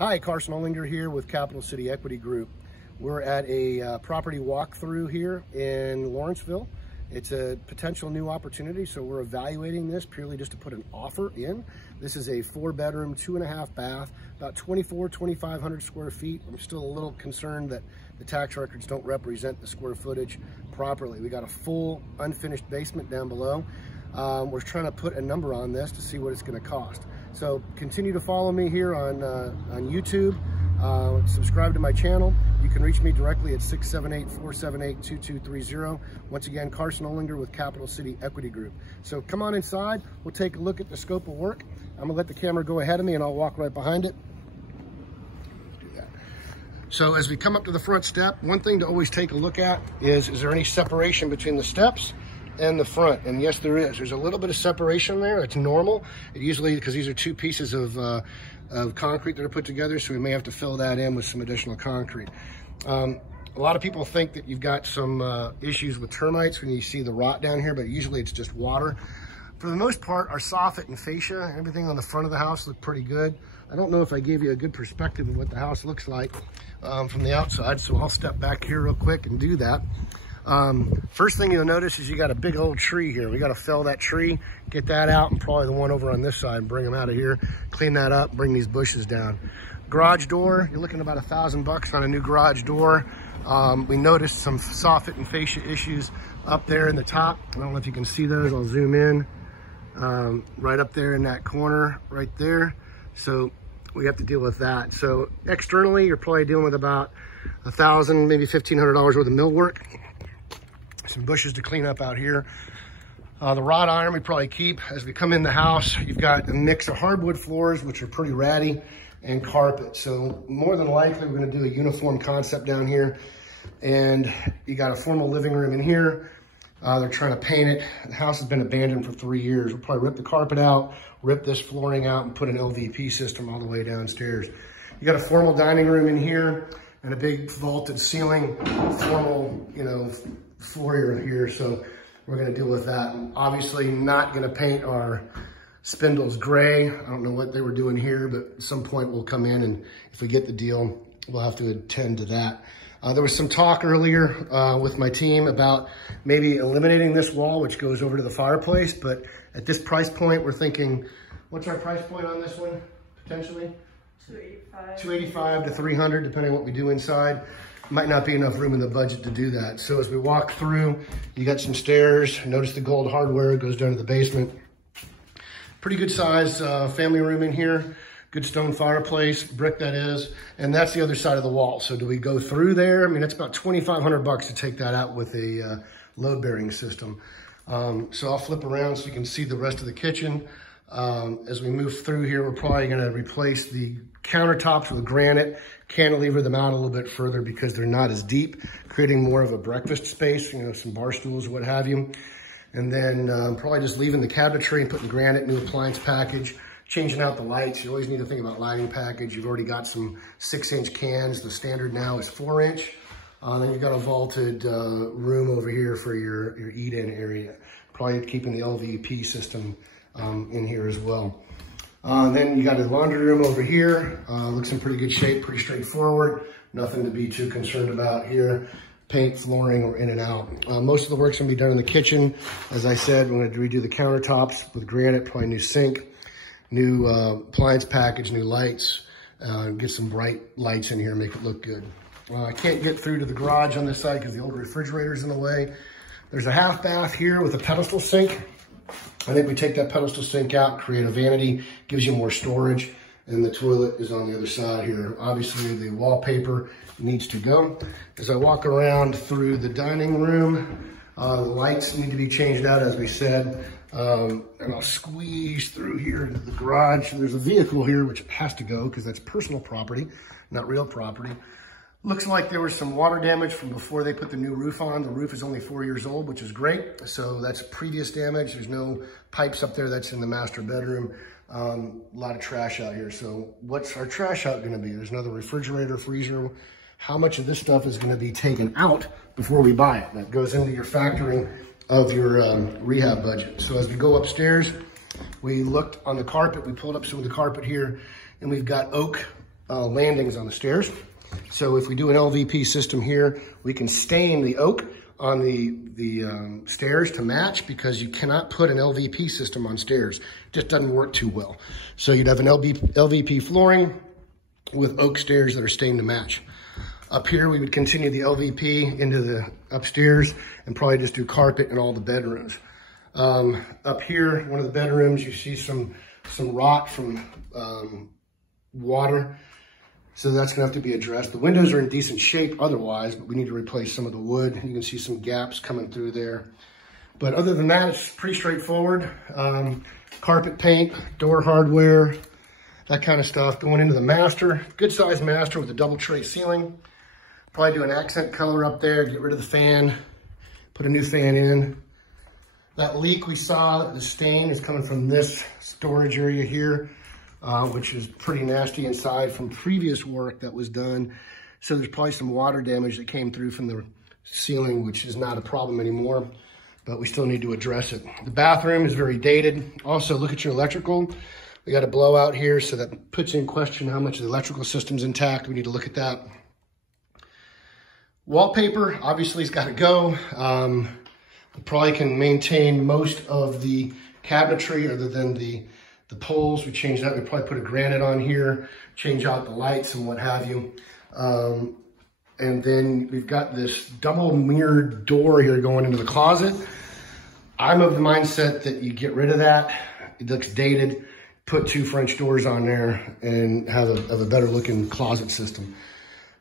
Hi, Carson Olinger here with Capital City Equity Group. We're at a property walkthrough here in Lawrenceville. It's a potential new opportunity, so we're evaluating this purely just to put an offer in. This is a 4-bedroom, 2.5 bath, about 2,500 square feet. I'm still a little concerned that the tax records don't represent the square footage properly. We got a full unfinished basement down below. We're trying to put a number on this to see what it's going to cost. So continue to follow me here on YouTube. Subscribe to my channel. You can reach me directly at 678-478-2230. Once again, Carson Olinger with Capital City Equity Group. So come on inside. We'll take a look at the scope of work. I'm gonna let the camera go ahead of me and I'll walk right behind it. Do that. So as we come up to the front step, one thing to always take a look at is there any separation between the steps and the front? And yes, there is. There's a little bit of separation there. It's normal. It usually, because these are two pieces of concrete that are put together, so we may have to fill that in with some additional concrete. A lot of people think that you've got some issues with termites when you see the rot down here, but usually it's just water. For the most part, our soffit and fascia, everything on the front of the house look pretty good. I don't know if I gave you a good perspective of what the house looks like from the outside, so I'll step back here real quick and do that. First thing you'll notice is you got a big old tree here. We got to fell that tree, get that out, and probably the one over on this side, bring them out of here, clean that up, bring these bushes down. Garage door, you're looking about $1,000 on a new garage door. We noticed some soffit and fascia issues up there in the top. I don't know if you can see those. I'll zoom in. Right up there in that corner right there. So we have to deal with that. So externally, you're probably dealing with about $1,000, maybe $1,500 worth of millwork. Some bushes to clean up out here. The wrought iron we probably keep. As we come in the house, you've got a mix of hardwood floors, which are pretty ratty, and carpet. So more than likely, we're gonna do a uniform concept down here. And you got a formal living room in here. They're trying to paint it. The house has been abandoned for 3 years. We'll probably rip the carpet out, rip this flooring out, and put an LVP system all the way downstairs. You got a formal dining room in here and a big vaulted ceiling, formal, foyer here. So we're gonna deal with that. Obviously not gonna paint our spindles gray. I don't know what they were doing here, but at some point we'll come in, and if we get the deal, we'll have to attend to that. There was some talk earlier with my team about maybe eliminating this wall, which goes over to the fireplace, but at this price point, we're thinking, what's our price point on this one, potentially? 285 to 300, depending on what we do inside. Might not be enough room in the budget to do that. So as we walk through, you got some stairs. Notice the gold hardware goes down to the basement. Pretty good size family room in here. Good stone fireplace, brick that is. And that's the other side of the wall. So do we go through there? I mean, it's about $2,500 to take that out with a load bearing system. So I'll flip around so you can see the rest of the kitchen. As we move through here, we're probably gonna replace the countertops with granite, cantilever them out a little bit further because they're not as deep, creating more of a breakfast space, some bar stools or what have you. And then probably just leaving the cabinetry and putting granite, new appliance package, changing out the lights. You always need to think about lighting package. You've already got some 6-inch cans. The standard now is 4-inch. Then you've got a vaulted room over here for your eat-in area. Probably keeping the LVP system in here as well. Then you got a laundry room over here. Looks in pretty good shape, pretty straightforward. Nothing to be too concerned about here. Paint, flooring, or in and out. Most of the work's gonna be done in the kitchen. As I said, we're gonna redo the countertops with granite, probably new sink, new appliance package, new lights. Get some bright lights in here, make it look good. I can't get through to the garage on this side because the old refrigerator's in the way. There's a half bath here with a pedestal sink. I think we take that pedestal sink out, create a vanity, gives you more storage, and the toilet is on the other side here. Obviously, the wallpaper needs to go. As I walk around through the dining room, the lights need to be changed out, as we said, and I'll squeeze through here into the garage. There's a vehicle here, which has to go because that's personal property, not real property. Looks like there was some water damage from before they put the new roof on. The roof is only 4 years old, which is great. So that's previous damage. There's no pipes up there. That's in the master bedroom. A lot of trash out here. So what's our trash out gonna be? There's another refrigerator, freezer. How much of this stuff is gonna be taken out before we buy it? That goes into your factoring of your rehab budget. So as we go upstairs, we looked on the carpet. We pulled up some of the carpet here, and we've got oak landings on the stairs. So if we do an LVP system here, we can stain the oak on the stairs to match, because you cannot put an LVP system on stairs. It just doesn't work too well. So you'd have an LVP flooring with oak stairs that are stained to match. Up here, we would continue the LVP into the upstairs and probably just do carpet in all the bedrooms. Up here, one of the bedrooms, you see some rot from water. So that's gonna have to be addressed. The windows are in decent shape otherwise, but we need to replace some of the wood. You can see some gaps coming through there. But other than that, it's pretty straightforward. Carpet paint, door hardware, that kind of stuff. Going into the master, good sized master with a double tray ceiling. Probably do an accent color up there, get rid of the fan, put a new fan in. That leak we saw, the stain is coming from this storage area here. Which is pretty nasty inside from previous work that was done. So there's probably some water damage that came through from the ceiling, which is not a problem anymore, but we still need to address it. The bathroom is very dated. Also, look at your electrical. We got a blowout here, so that puts in question how much of the electrical system's intact. We need to look at that. Wallpaper, obviously, has got to go. We probably can maintain most of the cabinetry other than the poles. We changed that. We probably put a granite on here, change out the lights and what have you. And then we've got this double mirrored door here going into the closet. I'm of the mindset that you get rid of that. It looks dated. Put 2 French doors on there and have a better looking closet system.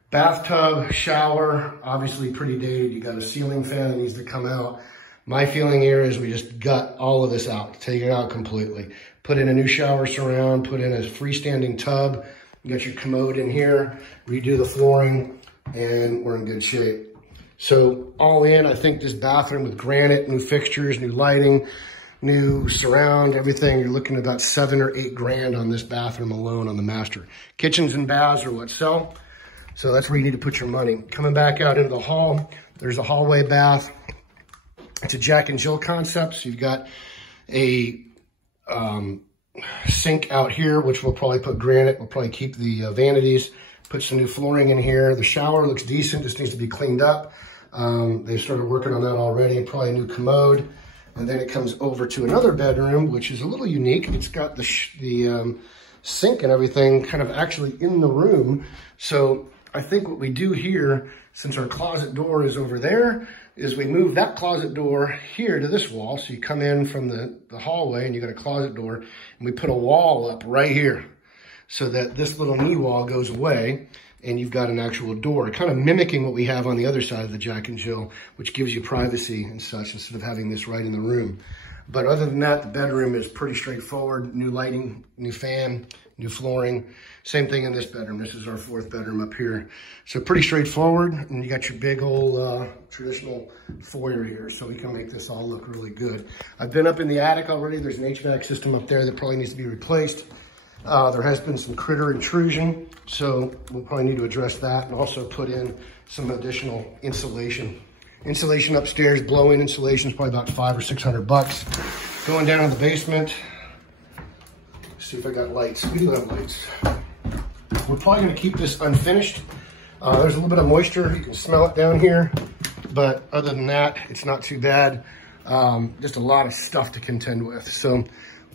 Bathtub, shower, obviously pretty dated. You got a ceiling fan that needs to come out. My feeling here is we just gut all of this out, take it out completely. Put in a new shower surround, put in a freestanding tub. You got your commode in here, redo the flooring, and we're in good shape. So all in, I think this bathroom with granite, new fixtures, new lighting, new surround, everything, you're looking at about $7 or $8 grand on this bathroom alone on the master. Kitchens and baths are what sell. So that's where you need to put your money. Coming back out into the hall, there's a hallway bath. It's a Jack and Jill concept. So you've got a sink out here, which we'll probably put granite. We'll probably keep the vanities, put some new flooring in here. The shower looks decent, just needs to be cleaned up. They started working on that already, probably a new commode. And then it comes over to another bedroom, which is a little unique. It's got the sink and everything kind of actually in the room. So I think what we do here, since our closet door is over there, is we move that closet door here to this wall. So you come in from the hallway and you got a closet door, and we put a wall up right here so that this little knee wall goes away and you've got an actual door, kind of mimicking what we have on the other side of the Jack and Jill, which gives you privacy and such instead of having this right in the room. But other than that, the bedroom is pretty straightforward. New lighting, new fan, new flooring. Same thing in this bedroom. This is our 4th bedroom up here. So pretty straightforward. And you got your big old traditional foyer here. So we can make this all look really good. I've been up in the attic already. There's an HVAC system up there that probably needs to be replaced. There has been some critter intrusion. So we'll probably need to address that and also put in some additional insulation. Insulation upstairs, blow-in insulation is probably about $500 or $600. Going down in the basement. See if I got lights. We do have lights. We're probably going to keep this unfinished. There's a little bit of moisture. You can smell it down here. But other than that, it's not too bad. Just a lot of stuff to contend with. So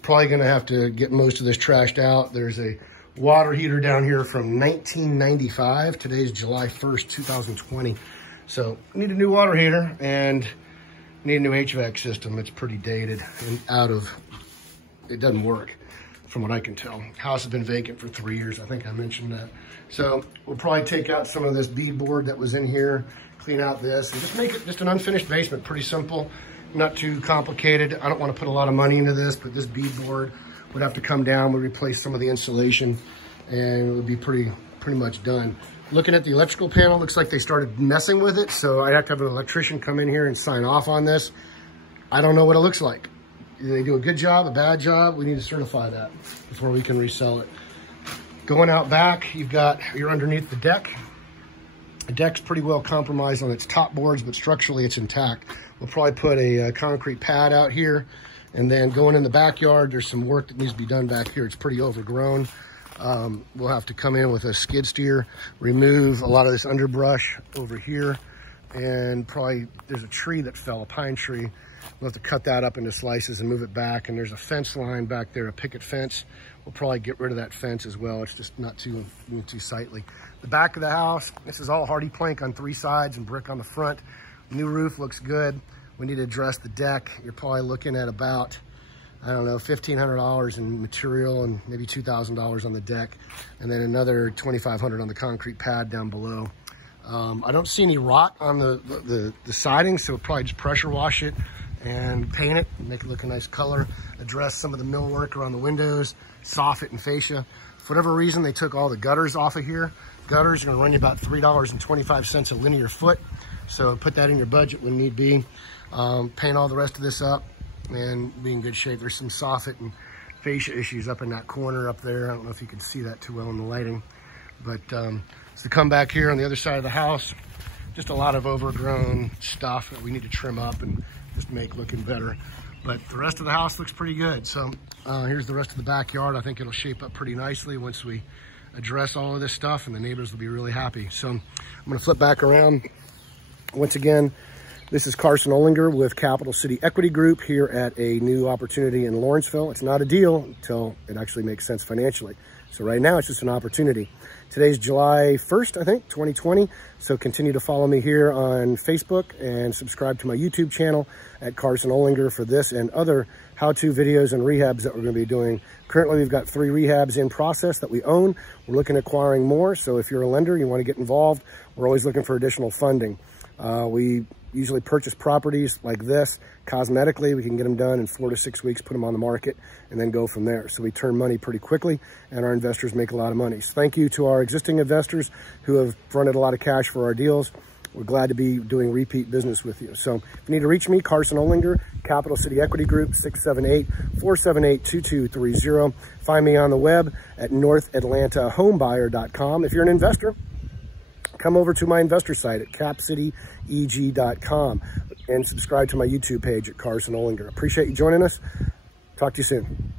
probably going to have to get most of this trashed out. There's a water heater down here from 1995. Today's July 1st, 2020. So we need a new water heater and need a new HVAC system. It's pretty dated and it doesn't work. From what I can tell. House has been vacant for 3 years. I think I mentioned that. So we'll probably take out some of this beadboard that was in here, clean out this, and just make it just an unfinished basement. Pretty simple, not too complicated. I don't want to put a lot of money into this, but this beadboard would have to come down. We'll replace some of the insulation, and it would be pretty much done. Looking at the electrical panel, looks like they started messing with it, so I'd have to have an electrician come in here and sign off on this. I don't know what it looks like. Either they do a good job, a bad job. We need to certify that before we can resell it. Going out back, you're underneath the deck. The deck's pretty well compromised on its top boards, but structurally it's intact. We'll probably put a concrete pad out here. And then going in the backyard, there's some work that needs to be done back here. It's pretty overgrown. We'll have to come in with a skid steer, remove a lot of this underbrush over here, and probably there's a tree that fell, a pine tree. We'll have to cut that up into slices and move it back. And there's a fence line back there, a picket fence. We'll probably get rid of that fence as well. It's just not too sightly. The back of the house, this is all hardy plank on 3 sides and brick on the front. New roof looks good. We need to address the deck. You're probably looking at about, I don't know, $1,500 in material and maybe $2,000 on the deck, and then another $2,500 on the concrete pad down below. I don't see any rot on the siding, so we'll probably just pressure wash it and paint it, make it look a nice color, address some of the millwork around the windows, soffit and fascia. For whatever reason, they took all the gutters off of here. Gutters are gonna run you about $3.25 a linear foot, so put that in your budget when need be. Paint all the rest of this up and be in good shape. There's some soffit and fascia issues up in that corner up there. I don't know if you can see that too well in the lighting, but so come back here on the other side of the house, just a lot of overgrown stuff that we need to trim up and just make looking better. But the rest of the house looks pretty good. So here's the rest of the backyard. I think it'll shape up pretty nicely once we address all of this stuff, and the neighbors will be really happy. So I'm gonna flip back around. Once again, this is Carson Olinger with Capital City Equity Group here at a new opportunity in Lawrenceville. It's not a deal until it actually makes sense financially. So right now it's just an opportunity. Today's July 1st, I think, 2020. So continue to follow me here on Facebook and subscribe to my YouTube channel at Carson Olinger for this and other how-to videos and rehabs that we're going to be doing. Currently, we've got 3 rehabs in process that we own. We're looking at acquiring more. So if you're a lender, you want to get involved, we're always looking for additional funding. We usually purchase properties like this cosmetically. We can get them done in 4 to 6 weeks, put them on the market, and then go from there. So we turn money pretty quickly, and our investors make a lot of money. So thank you to our existing investors who have fronted a lot of cash for our deals. We're glad to be doing repeat business with you. So if you need to reach me, Carson Olinger, Capital City Equity Group, 678-478-2230. Find me on the web at northatlantahomebuyer.com. If you're an investor, come over to my investor site at capcityeg.com and subscribe to my YouTube page at Carson Olinger. Appreciate you joining us. Talk to you soon.